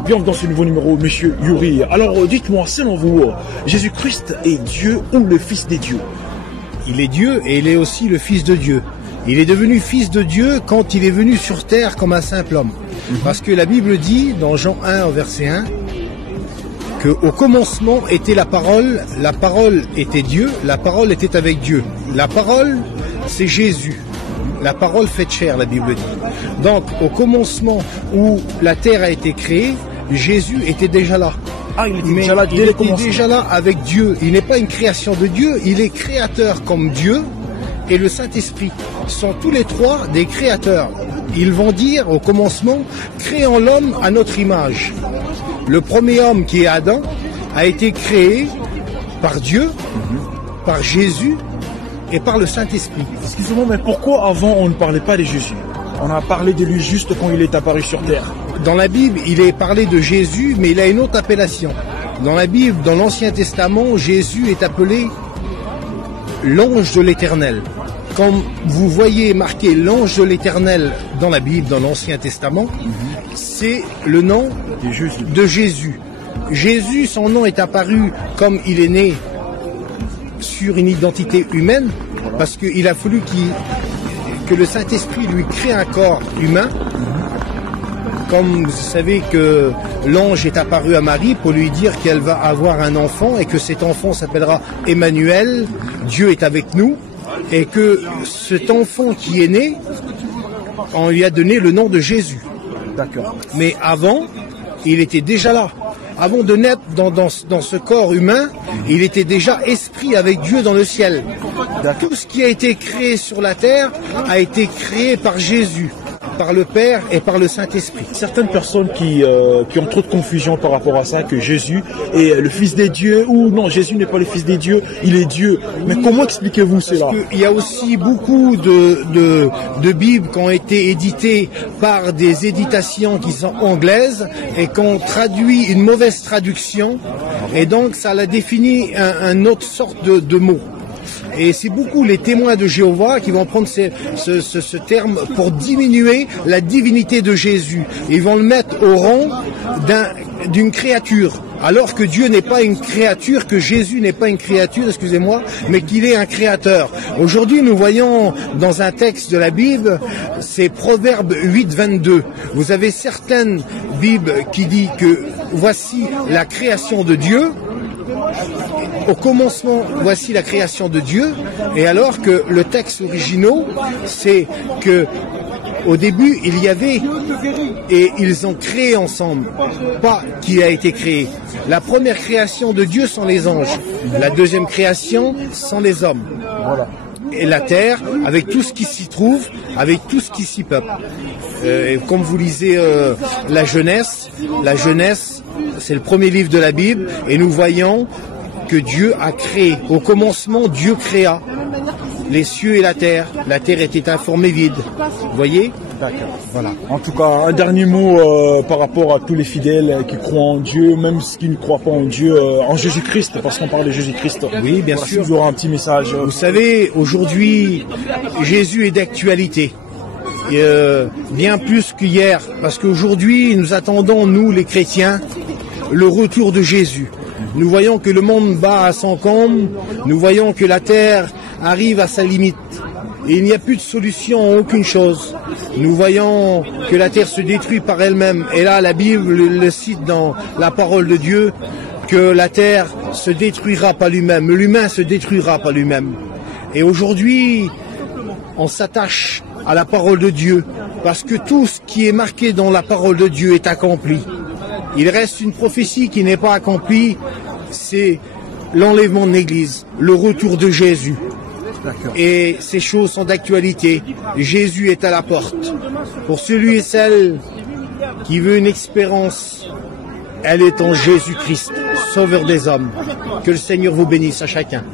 Bienvenue dans ce nouveau numéro, Monsieur Yuri. Alors dites-moi, selon vous, Jésus-Christ est Dieu ou le Fils des dieux? Il est Dieu et il est aussi le Fils de Dieu. Il est devenu Fils de Dieu quand il est venu sur terre comme un simple homme. Parce que la Bible dit, dans Jean 1 au verset 1, qu'au commencement était la parole était Dieu, la parole était avec Dieu. La parole, c'est Jésus. La parole faite chair, la Bible dit. Donc, au commencement où la terre a été créée, Jésus était déjà là. Ah, il était déjà là dès le commencement. Il était déjà là avec Dieu. Il n'est pas une création de Dieu, il est créateur comme Dieu et le Saint-Esprit. Sont tous les trois des créateurs. Ils vont dire au commencement, créons l'homme à notre image. Le premier homme qui est Adam a été créé par Dieu, par Jésus et par le Saint-Esprit. Excusez-moi, mais pourquoi avant on ne parlait pas de Jésus? On a parlé de lui juste quand il est apparu sur terre. Dans la Bible, il est parlé de Jésus, mais il a une autre appellation. Dans la Bible, dans l'Ancien Testament, Jésus est appelé l'ange de l'Éternel. Quand vous voyez marqué l'ange de l'Éternel dans la Bible, dans l'Ancien Testament, c'est le nom de Jésus. Jésus, son nom est apparu comme il est né sur une identité humaine, parce qu'il a fallu que le Saint-Esprit lui crée un corps humain. Comme vous savez que l'ange est apparu à Marie pour lui dire qu'elle va avoir un enfant et que cet enfant s'appellera Emmanuel, Dieu est avec nous, et que cet enfant qui est né, on lui a donné le nom de Jésus. D'accord. Mais avant, il était déjà là. Avant de naître dans ce corps humain, il était déjà esprit avec Dieu dans le ciel. Tout ce qui a été créé sur la terre a été créé par Jésus, par le Père et par le Saint-Esprit. Certaines personnes qui ont trop de confusion par rapport à ça, que Jésus est le Fils des dieux, ou non, Jésus n'est pas le Fils des dieux, il est Dieu. Mais comment expliquez-vous cela? Parce qu'il y a aussi beaucoup de Bibles qui ont été éditées par des éditations qui sont anglaises et qui ont traduit une mauvaise traduction, et donc ça l'a défini une autre sorte de mot. Et c'est beaucoup les témoins de Jéhovah qui vont prendre ce terme pour diminuer la divinité de Jésus. Ils vont le mettre au rang d'une créature. Alors que Dieu n'est pas une créature, que Jésus n'est pas une créature, excusez-moi, mais qu'il est un créateur. Aujourd'hui, nous voyons dans un texte de la Bible, c'est Proverbe 8, 22. Vous avez certaines Bibles qui disent que voici la création de Dieu. Au commencement, voici la création de Dieu, et alors que le texte original, c'est que au début, il y avait, et ils ont créé ensemble, pas qui a été créé. La première création de Dieu sont les anges, la deuxième création sont les hommes. Voilà. Et la terre, avec tout ce qui s'y trouve, avec tout ce qui s'y peuple. Comme vous lisez la Genèse, c'est le premier livre de la Bible, et nous voyons que Dieu a créé. Au commencement, Dieu créa les cieux et la terre. La terre était informée vide. Vous voyez? D'accord. Voilà. En tout cas, un dernier mot par rapport à tous les fidèles qui croient en Dieu, même ceux qui ne croient pas en Dieu, en Jésus-Christ, parce qu'on parle de Jésus-Christ. Oui, bien sûr. Si vous aurez un petit message. Vous savez, aujourd'hui, Jésus est d'actualité. Bien plus qu'hier, parce qu'aujourd'hui, nous attendons, nous les chrétiens, le retour de Jésus. Nous voyons que le monde bat à son comble, nous voyons que la terre arrive à sa limite. Et il n'y a plus de solution en aucune chose. Nous voyons que la terre se détruit par elle-même. Et là, la Bible le cite dans la parole de Dieu, que la terre se détruira pas lui-même, l'humain se détruira pas lui-même. Et aujourd'hui, on s'attache à la parole de Dieu, parce que tout ce qui est marqué dans la parole de Dieu est accompli. Il reste une prophétie qui n'est pas accomplie, c'est l'enlèvement de l'Église, le retour de Jésus. Et ces choses sont d'actualité. Jésus est à la porte. Pour celui et celle qui veut une espérance, elle est en Jésus-Christ, Sauveur des hommes. Que le Seigneur vous bénisse à chacun.